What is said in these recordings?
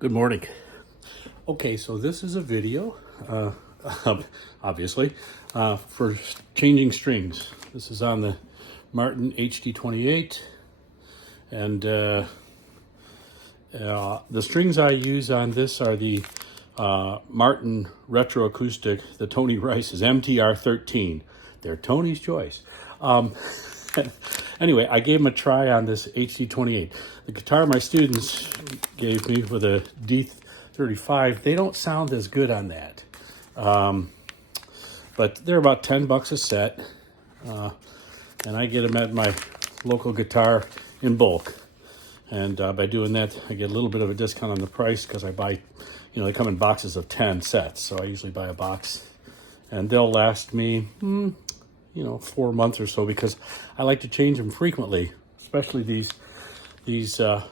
Good morning. Okay, so this is a video, obviously, for changing strings. This is on the Martin HD28, and the strings I use on this are the Martin Retro Acoustic, the Tony Rice's MTR13. They're Tony's choice. Anyway, I gave them a try on this HD28. The guitar my students gave me with a D35, they don't sound as good on that. But they're about $10 a set. And I get them at my local guitar in bulk. And by doing that, I get a little bit of a discount on the price because I buy, they come in boxes of 10 sets. So I usually buy a box. And they'll last me, 4 months or so, because I like to change them frequently, especially these because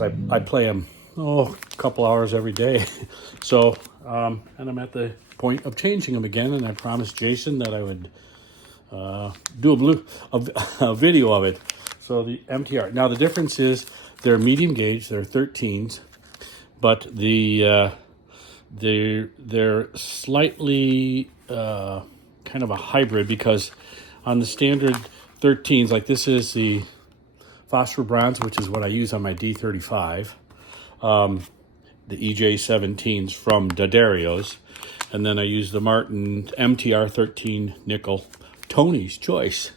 I play them a couple hours every day. So and I'm at the point of changing them again, and I promised Jason that I would do a video of it. So the MTR, now the difference is they're medium gauge, they're 13s, but they're slightly kind of a hybrid, because on the standard 13s, like this is the phosphor bronze, which is what I use on my D35, the EJ17s from D'Addario's, and then I use the Martin MTR13 nickel, Tony's choice.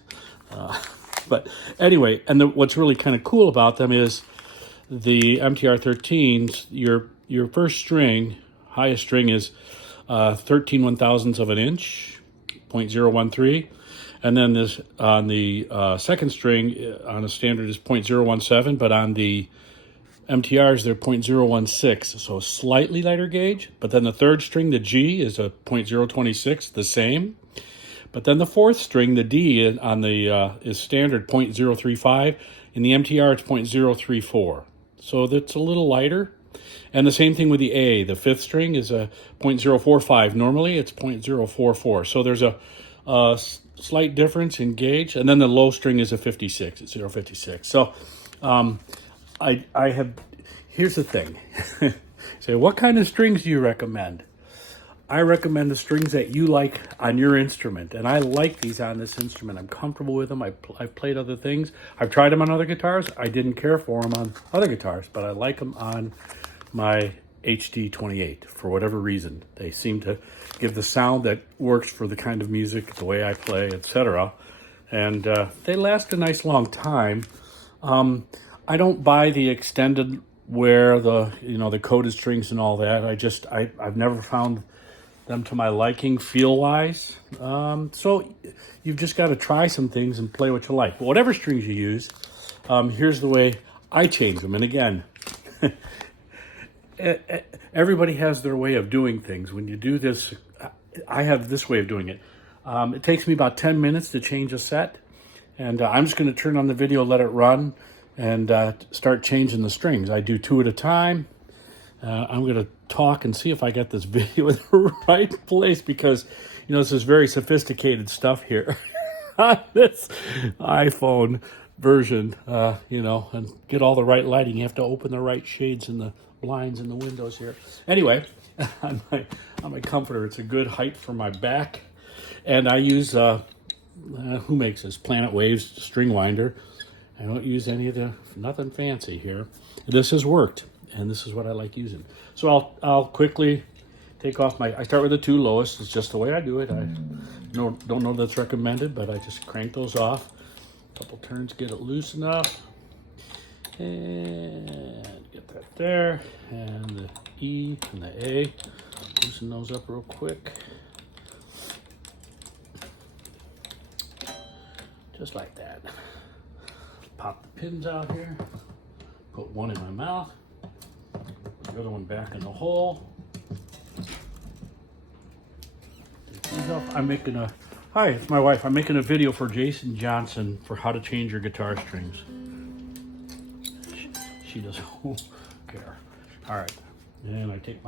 But anyway, and what's really kind of cool about them is the MTR13s, your first string, highest string is 13 1,000ths of an inch, 0.013. And then this on the second string on a standard is 0.017, but on the MTRs they're 0.016, so slightly lighter gauge. But then the third string, the G, is a 0.026, the same. But then the fourth string, the D, on the is standard 0.035. In the MTR, it's 0.034. So that's a little lighter. And the same thing with the A. The fifth string is a 0.045. Normally, it's 0.044. So there's a slight difference in gauge. And then the low string is a 56. It's 0.56. So I have... Here's the thing. Say, what kind of strings do you recommend? I recommend the strings that you like on your instrument, and I like these on this instrument. I'm comfortable with them. I've played other things. I've tried them on other guitars. I didn't care for them on other guitars, but I like them on my HD28 for whatever reason. They seem to give the sound that works for the kind of music, the way I play, etc. And they last a nice long time. I don't buy the extended where the coated strings and all that. I've never found them to my liking feel-wise. So you've just got to try some things and play what you like. But whatever strings you use, here's the way I change them. And again, everybody has their way of doing things. When you do this, I have this way of doing it. It takes me about 10 minutes to change a set. And I'm just going to turn on the video, let it run, and start changing the strings. I do 2 at a time. I'm going to talk and see if I get this video in the right place, because, this is very sophisticated stuff here on this iPhone version, and get all the right lighting. You have to open the right shades in the blinds in the windows here. Anyway, on my comforter, it's a good height for my back. And I use, who makes this? Planet Waves string winder. I don't use nothing fancy here. This has worked, and this is what I like using. So I'll quickly take off I start with the 2 lowest. It's just the way I do it. I don't know that's recommended, but I just crank those off. A couple turns, get it loose enough. And get that there. And the E and the A. Loosen those up real quick. Just like that. Pop the pins out here. Put one in my mouth. The other one back in the hole. Hi, it's my wife. I'm making a video for Jason Johnson for how to change your guitar strings. She doesn't care. All right, and I take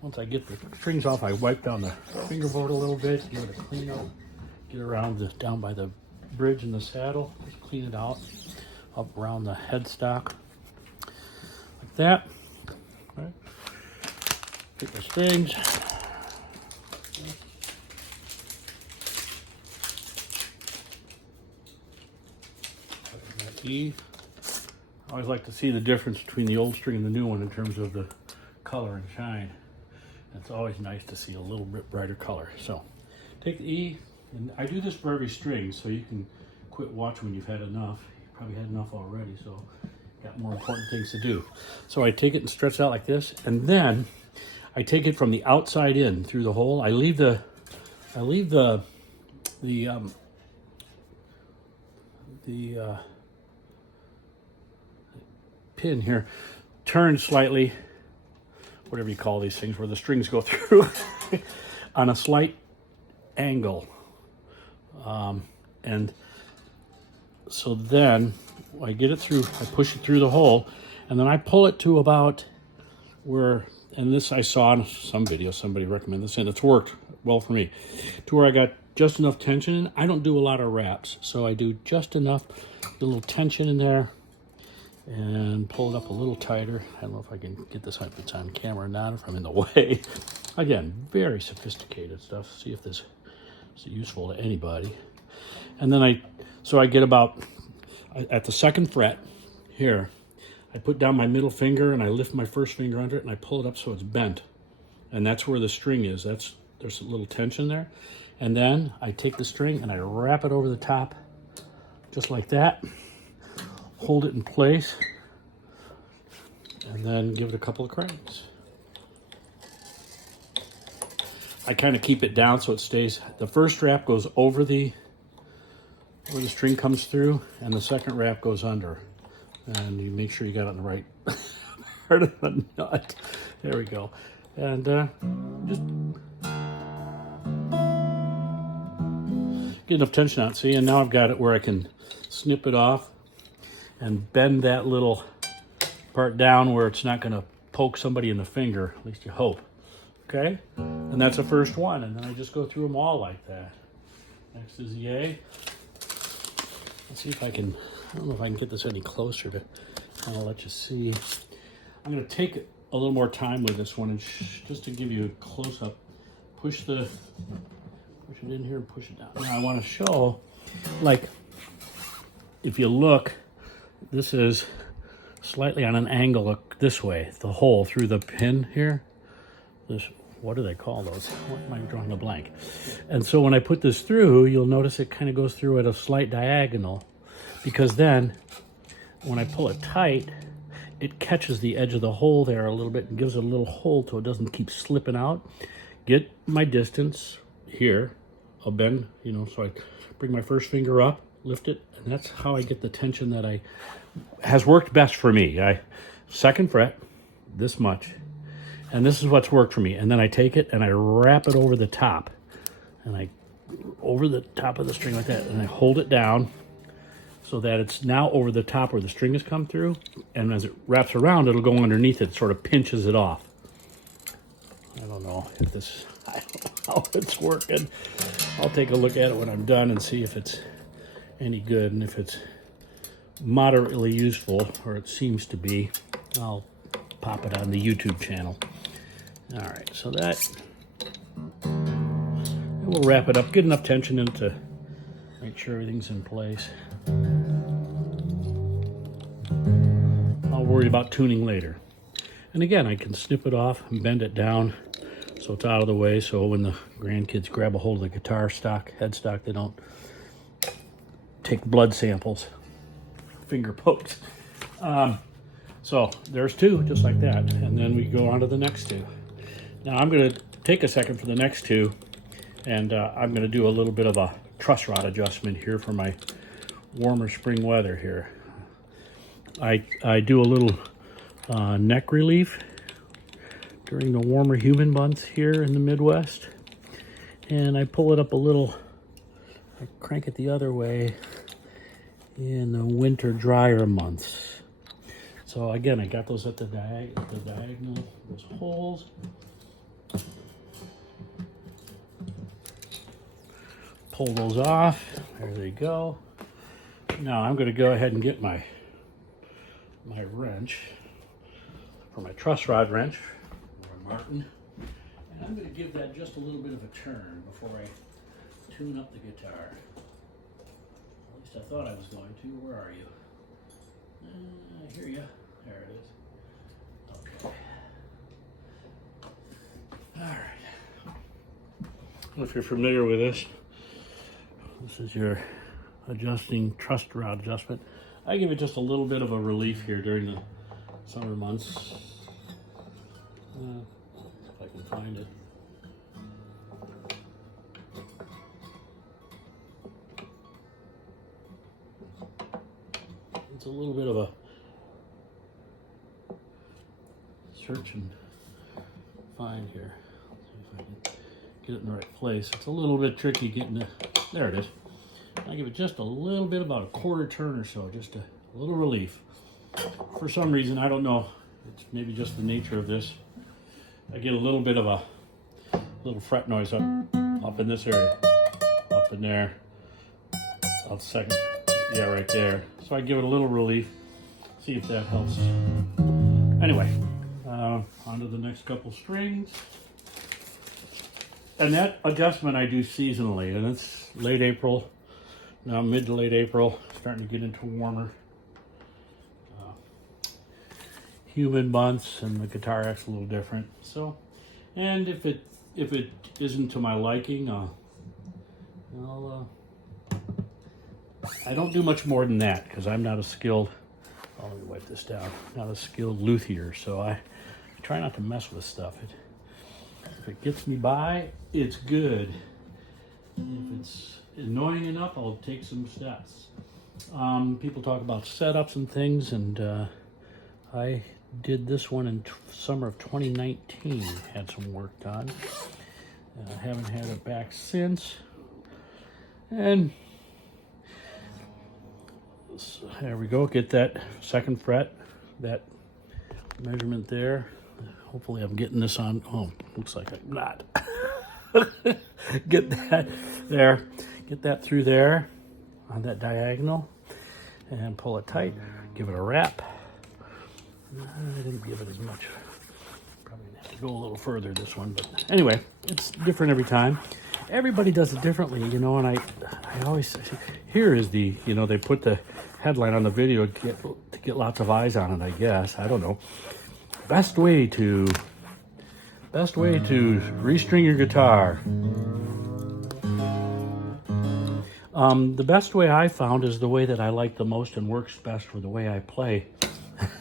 once I get the strings off, I wipe down the fingerboard a little bit, give it a clean up, get around down by the bridge and the saddle, just clean it out, up around the headstock, like that. Right. Take the strings. E. I always like to see the difference between the old string and the new one in terms of the color and shine. It's always nice to see a little bit brighter color. So take the E, and I do this for every string so you can quit watching when you've had enough. You probably had enough already, so got more important things to do. So I take it and stretch it out like this, and then I take it from the outside in through the hole. I leave the pin here turned slightly, whatever you call these things, where the strings go through on a slight angle. And so then I get it through, I push it through the hole, and then I pull it to about where, and this I saw in some video, somebody recommended this, and it's worked well for me, to where I got just enough tension in. I don't do a lot of wraps, so I do just enough, a little tension in there, and pull it up a little tighter. I don't know if I can get this if it's on camera or not, if I'm in the way. Again, very sophisticated stuff. See if this is useful to anybody. And then I get about at the second fret here, I put down my middle finger and I lift my first finger under it and I pull it up so it's bent. And that's where the string is. There's a little tension there. And then I take the string and I wrap it over the top just like that. Hold it in place, and then give it a couple of cranks. I kind of keep it down so it stays. The first wrap goes over where the string comes through, and the second wrap goes under. And you make sure you got it in the right part of the nut. There we go. And just get enough tension out. See, and now I've got it where I can snip it off and bend that little part down where it's not going to poke somebody in the finger, at least you hope. Okay? And that's the first one, and then I just go through them all like that. Next is the A. Let's see if I can, I don't know if I can get this any closer to kind of let you see. I'm going to take a little more time with this one, and just to give you a close-up, push it in here and push it down. Now I want to show, like, if you look, this is slightly on an angle this way, the hole through the pin here. This, what do they call those? What am I drawing a blank? And so when I put this through, you'll notice it kind of goes through at a slight diagonal, because then when I pull it tight, it catches the edge of the hole there a little bit and gives it a little hold so it doesn't keep slipping out. Get my distance here. I'll bend, so I bring my first finger up, lift it, and that's how I get the tension that has worked best for me. Second fret, this much, and this is what's worked for me. And then I take it and I wrap it over the top, and over the top of the string like that, and I hold it down so that it's now over the top where the string has come through, and as it wraps around, it'll go underneath it, sort of pinches it off. I don't know how it's working. I'll take a look at it when I'm done and see if it's any good, and if it's moderately useful, or it seems to be, I'll pop it on the YouTube channel. All right, so that, we'll wrap it up, get enough tension in to make sure everything's in place. I'll worry about tuning later. And again, I can snip it off and bend it down so it's out of the way, so when the grandkids grab a hold of the guitar stock, headstock, they don't take blood samples, finger pokes. So there's two, just like that. And then we go on to the next two. Now I'm going to take a second for the next two, and I'm going to do a little bit of a truss rod adjustment here for my warmer spring weather here. I do a little neck relief during the warmer, humid months here in the Midwest. And I pull it up a little, I crank it the other way in the winter, drier months. So again, I got those at the diagonal, those holes. Pull those off, there they go. Now I'm gonna go ahead and get my wrench. for my truss rod wrench, or Martin. And I'm going to give that just a little bit of a turn before I tune up the guitar. At least I thought I was going to. Where are you? I hear you. There it is. Okay. All right. Well, if you're familiar with this, this is your adjusting truss rod adjustment. I give it just a little bit of a relief here during the summer months. If I can find it. It's a little bit of a search and find here. See if I can get it in the right place. It's a little bit tricky getting it. There it is. I give it just a little bit, about a quarter turn or so, just a little relief. For some reason, I don't know, it's maybe just the nature of this. I get a little bit of a little fret noise up in this area, up in there, up second, yeah, right there. So I give it a little relief, see if that helps. Anyway, on to the next couple strings. And that adjustment I do seasonally, and it's late April, now mid to late April, starting to get into warmer, humid months, and the guitar acts a little different. So, and if it isn't to my liking, I don't do much more than that because I'm not a skilled. Oh, let me wipe this down. Not a skilled luthier, so I try not to mess with stuff. If it gets me by, it's good. If it's annoying enough, I'll take some steps. People talk about setups and things, and I did this one in summer of 2019. Had some work done. I haven't had it back since. And so there we go. Get that second fret, that measurement there. Hopefully I'm getting this on. Oh, looks like I'm not. Get that there. Get that through there on that diagonal and pull it tight. Give it a wrap. I didn't give it as much. Probably gonna have to go a little further this one, but anyway, it's different every time. Everybody does it differently, you know, and I always, here is the, you know, they put the headline on the video to get lots of eyes on it, I guess. I don't know. Best way to restring your guitar. The best way I found is the way that I like the most and works best for the way I play.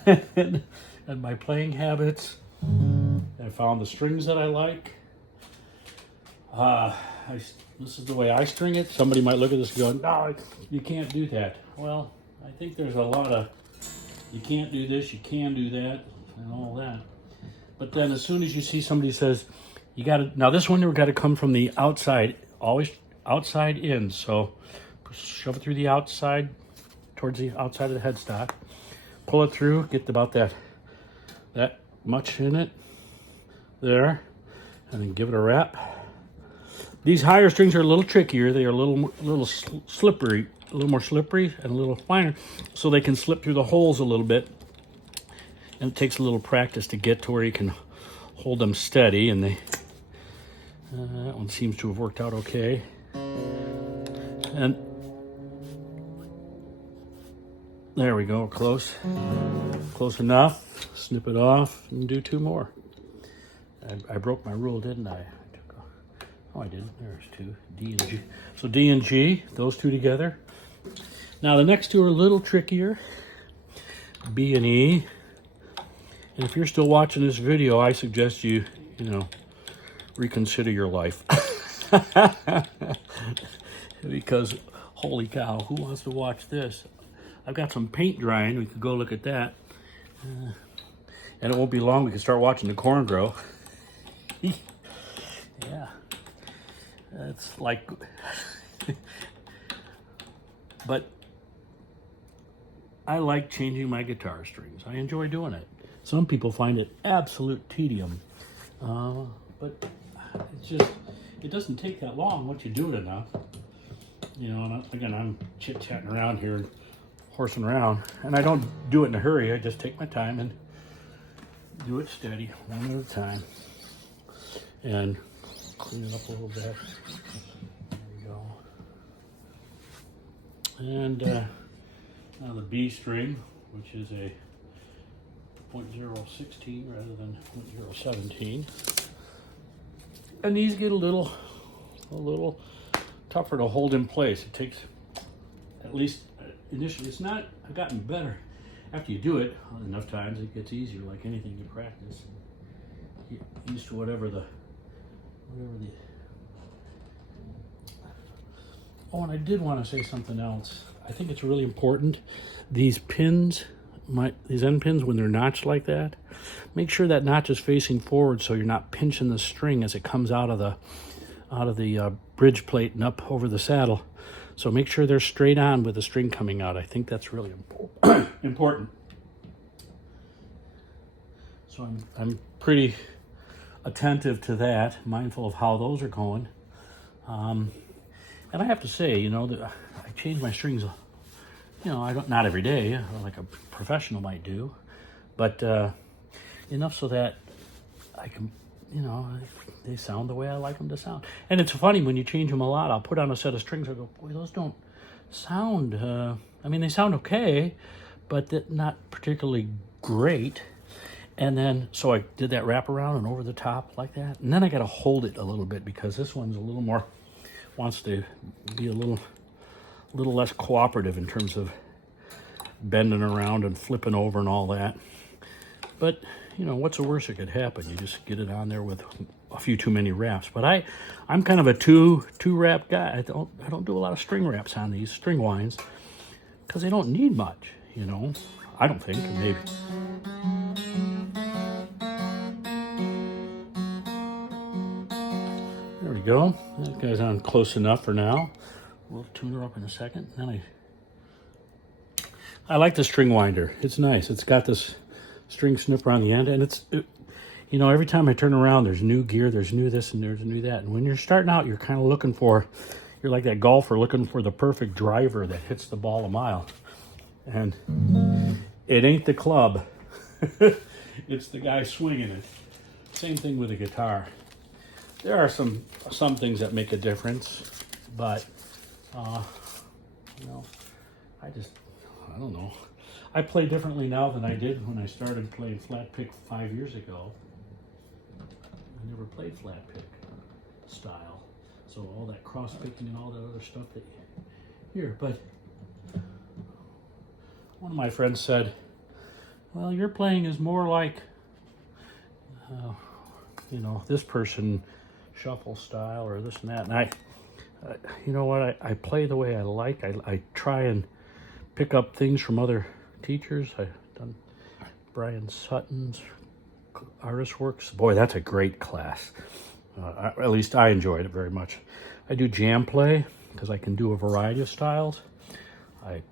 and my playing habits. I found the strings that I like. This is the way I string it. Somebody might look at this and go, no, you can't do that. Well, I think there's a lot of, you can't do this, you can do that, and all that. But then as soon as you see somebody says, you got to, now this one we've got to come from the outside, always outside in. So shove it through the outside, towards the outside of the headstock. Pull it through, get about that much in it there, and then give it a wrap. These higher strings are a little trickier. They are a little slippery, a little more slippery and a little finer, so they can slip through the holes a little bit. And it takes a little practice to get to where you can hold them steady, and they that one seems to have worked out okay. And there we go, close enough. Snip it off and do two more. I broke my rule, didn't I? Oh, I did. There's two, D and G. So D and G, those two together. Now the next two are a little trickier. B and E. And if you're still watching this video, I suggest you reconsider your life. Because, holy cow, who wants to watch this? I've got some paint drying. We could go look at that. And it won't be long. We can start watching the corn grow. Yeah. It's like... But I like changing my guitar strings. I enjoy doing it. Some people find it absolute tedium. But it's just, it doesn't take that long once you do it enough. You know, and again, I'm chit-chatting around here, horsing around, and I don't do it in a hurry. I just take my time and do it steady, one at a time, and clean it up a little bit. There we go. And now the B string, which is a 0.016 rather than 0.017. And these get a little tougher to hold in place. It takes, at least initially, it's not gotten better. After you do it enough times, it gets easier, like anything you practice. Get used to whatever the. Oh, and I did want to say something else. I think it's really important. These pins, these end pins, when they're notched like that, make sure that notch is facing forward so you're not pinching the string as it comes out of the bridge plate and up over the saddle. So make sure they're straight on with the string coming out. I think that's really important. So I'm pretty attentive to that, mindful of how those are going. And I have to say, that I change my strings, I don't, not every day, like a professional might do, but enough so that I can, they sound the way I like them to sound. And it's funny, when you change them a lot, I'll put on a set of strings, I go, boy, those don't sound, they sound okay, but not particularly great. And then, so I did that wrap around and over the top like that. And then I got to hold it a little bit because this one's a little more, wants to be a little less cooperative in terms of bending around and flipping over and all that. But, what's the worst that could happen? You just get it on there with a few too many wraps. But I'm kind of a two wrap guy. I don't do a lot of string wraps on these string winds because they don't need much, I don't think, maybe. There we go. That guy's on close enough for now. We'll tune her up in a second. Then I like the string winder. It's nice. It's got this string snipper on the end, and every time I turn around, there's new gear, there's new this, and there's new that. And when you're starting out, you're kind of you're like that golfer looking for the perfect driver that hits the ball a mile. And it ain't the club. It's the guy swinging it. Same thing with a guitar. There are some things that make a difference, but I don't know. I play differently now than I did when I started playing flat pick 5 years ago. I never played flat pick style, so all that cross picking and all that other stuff that you hear. But one of my friends said, "Well, your playing is more like, this person shuffle style or this and that." And I play the way I like. I try and pick up things from other teachers. I've done Brian Sutton's Artist Works. Boy, that's a great class. At least I enjoyed it very much. I do jam play because I can do a variety of styles. I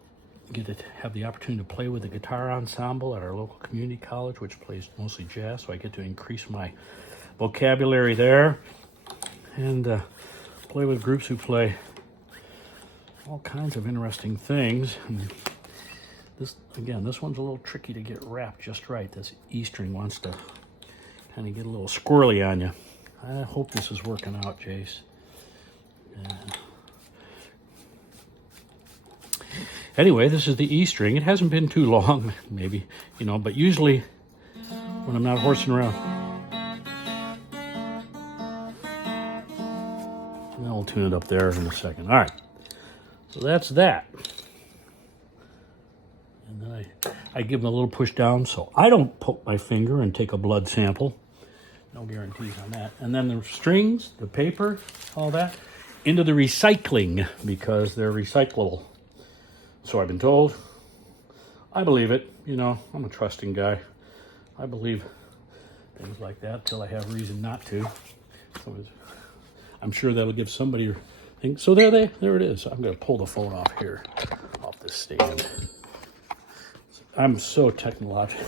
get to have the opportunity to play with the guitar ensemble at our local community college, which plays mostly jazz, so I get to increase my vocabulary there and play with groups who play all kinds of interesting things. And this one's a little tricky to get wrapped just right. This E string wants to kind of get a little squirrely on you. I hope this is working out, Jace. Anyway, this is the E string. It hasn't been too long, maybe, but usually when I'm not horsing around. And then we'll tune it up there in a second. All right, so that's that. And then I give them a little push down so I don't poke my finger and take a blood sample. No guarantees on that. And then the strings, the paper, all that, into the recycling because they're recyclable. So I've been told. I believe it. I'm a trusting guy. I believe things like that till I have reason not to. So I'm sure that'll give somebody a thing. So there it is. I'm going to pull the phone off here, off this stand. I'm so technological.